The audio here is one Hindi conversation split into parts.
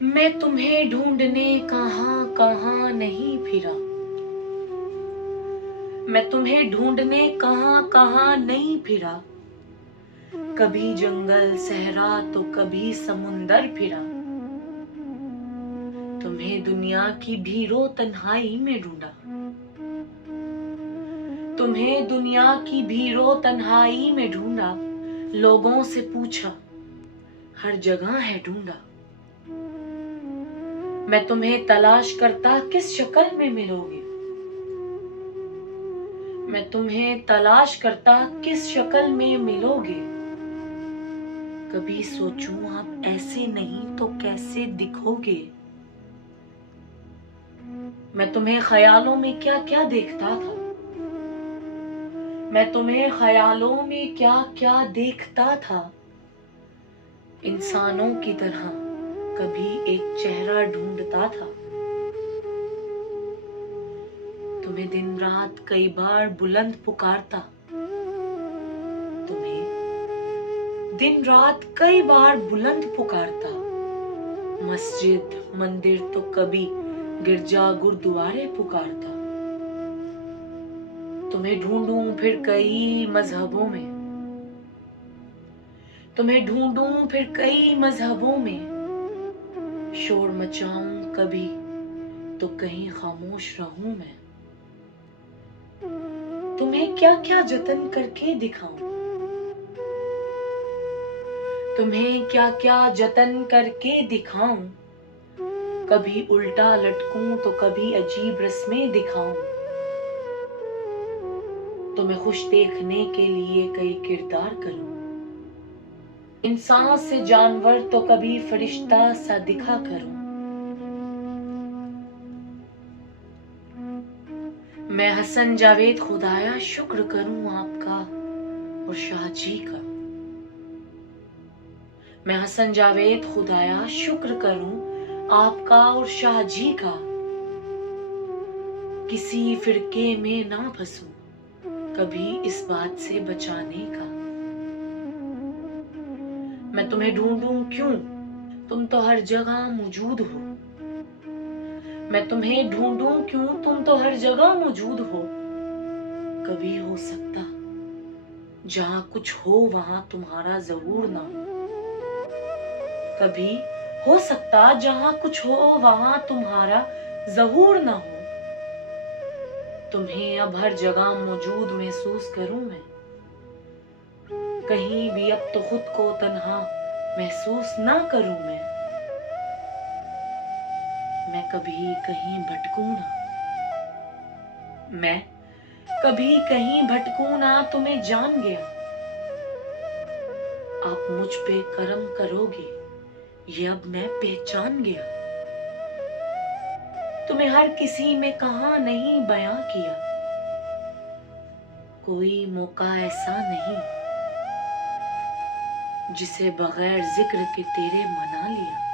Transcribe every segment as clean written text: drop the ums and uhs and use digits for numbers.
मैं तुम्हें ढूंढने कहाँ कहाँ नहीं फिरा। मैं तुम्हें ढूंढने कहाँ कहाँ नहीं फिरा। कभी जंगल सहरा तो कभी समुंदर फिरा। तुम्हें दुनिया की भीड़ों तन्हाई में ढूंढा। तुम्हें दुनिया की भीड़ों तन्हाई में ढूंढा। लोगों से पूछा, हर जगह है ढूंढा। मैं तुम्हें तलाश करता किस शक्ल में मिलोगे। मैं तुम्हें तलाश करता किस शक्ल में मिलोगे। कभी सोचूं आप ऐसे नहीं तो कैसे दिखोगे। मैं तुम्हें ख्यालों में क्या क्या देखता था। मैं तुम्हें ख्यालों में क्या क्या देखता था। इंसानों की तरह कभी एक चेहरा ढूंढता था। तुम्हें दिन रात कई बार बुलंद पुकारता। तुम्हें दिन रात कई बार बुलंद पुकारता। मस्जिद मंदिर तो कभी गिरजा गुरुद्वारे पुकारता। तुम्हें ढूंढूं फिर कई मजहबों में। तुम्हें ढूंढूं फिर कई मजहबों में। शोर मचाऊं कभी तो कहीं खामोश रहूं मैं। तुम्हें क्या क्या जतन करके दिखाऊं। तुम्हें क्या क्या जतन करके दिखाऊं। कभी उल्टा लटकूं तो कभी अजीब रस्में दिखाऊं। तुम्हें खुश देखने के लिए कई किरदार करूं। इंसान से जानवर तो कभी फरिश्ता सा दिखा करूं। मैं हसन जावेद खुदाया शुक्र करूं आपका और शाहजी का। मैं हसन जावेद खुदाया शुक्र करूं आपका और शाहजी का। किसी फिरके में ना फंसूं कभी इस बात से बचाने का। मैं तुम्हें ढूंढूं क्यों, तुम तो हर जगह मौजूद हो। मैं तुम्हें ढूंढूं क्यों, तुम तो हर जगह मौजूद हो। कभी हो सकता जहां कुछ हो वहां तुम्हारा ज़हूर ना हो। कभी हो सकता जहां कुछ हो वहां तुम्हारा ज़हूर ना हो। तुम्हें अब हर जगह मौजूद महसूस करूं मैं। कहीं भी अब तो खुद को तन्हा महसूस ना करूं मैं। मैं कभी कहीं भटकूं ना। मैं कभी कहीं भटकूं ना तुम्हें जान गया। आप मुझ पे करम करोगे ये अब मैं पहचान गया। तुम्हें हर किसी में कहा नहीं बयां किया। कोई मौका ऐसा नहीं जिसे बगैर जिक्र के तेरे मना लिया।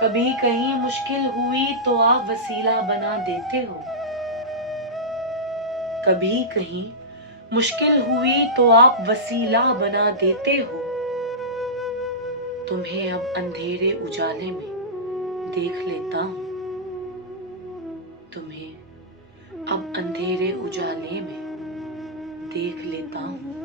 कभी कहीं मुश्किल हुई तो आप वसीला बना देते हो। कभी कहीं मुश्किल हुई तो आप वसीला बना देते हो। तुम्हें अब अंधेरे उजाले में देख लेता हूं। तुम्हें अब अंधेरे उजाले में देख लेता हूं।